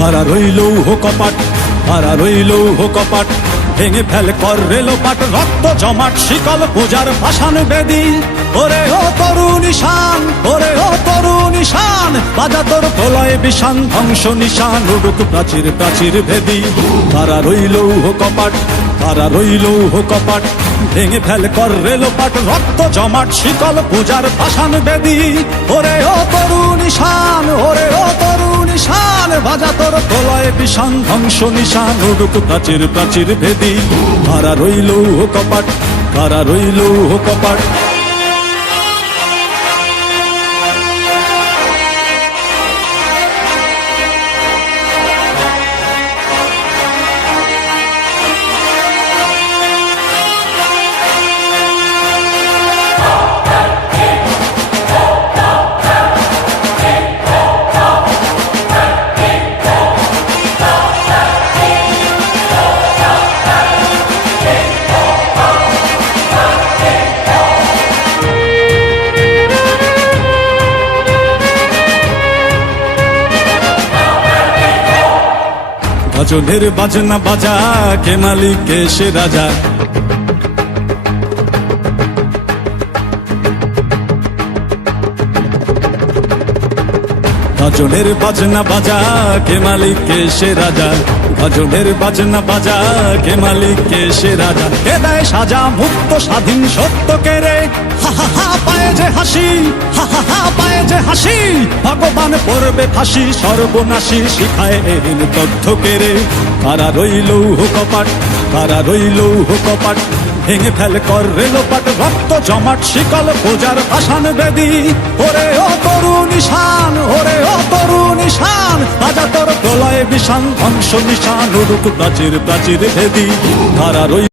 কারা রইল কপাট, কারা রইল কপাট, ভেঙে ফেল কর রেলোপাট, রক্ত জমাট শিকল পূজার ভাসান বেদি। ওরে ও তরুণ ঈশান, ওরে ও তরুণ ঈশান, বাজা তোর প্রলয় বিষান, ধ্বংস নিশান উড়ুক প্রাচীর প্রাচীর ভেদি। কারা রইল কপাট, কারা রইল কপাট, ভেঙে ফেল কর রেলোপাট, রক্ত জমাট শিকল পূজার ভাসান বেদি। ওরে ও তরুণ ঈশান, ওরে ও তরুণ ঈশান, বাজা তোর প্রলয় বিষান, ধ্বংস নিশান উড়ুক প্রাচীর প্রাচীর ভেদি। কারা রইল কপাট, কারা রইল কপাট। ভজনের বাজনা বাজা, কে মালিক কে সে রাজা। ভজনের বাজনা বাজা, কে মালিক কে সে রাজা। ভজনের বাজনা বাজা, কে মালিক কে সে রাজা। কে দেয় সাজা মুক্ত স্বাধীন সত্য কে রে, হা হা হা পায়ে যে হাসি, হা হা হা পায়ে যে হাসি। ভগবান পড়বে ফাঁসি সর্বনাশী, শিখায় এহীন তথ্য কে রে। কারা রইল কপাট, কারা রইল কপাট, ভেঙে ফেল কর রেলোপাট, রক্ত জমাট শিকল পূজার ভাসান বেদি। ওরে ও তরুণ ঈশান, ওরে ও তরুণ ঈশান, বাজা তোর প্রলয় বিষান, ধ্বংস নিশান উড়ুক প্রাচীর প্রাচীর ভেদি। কারা রইল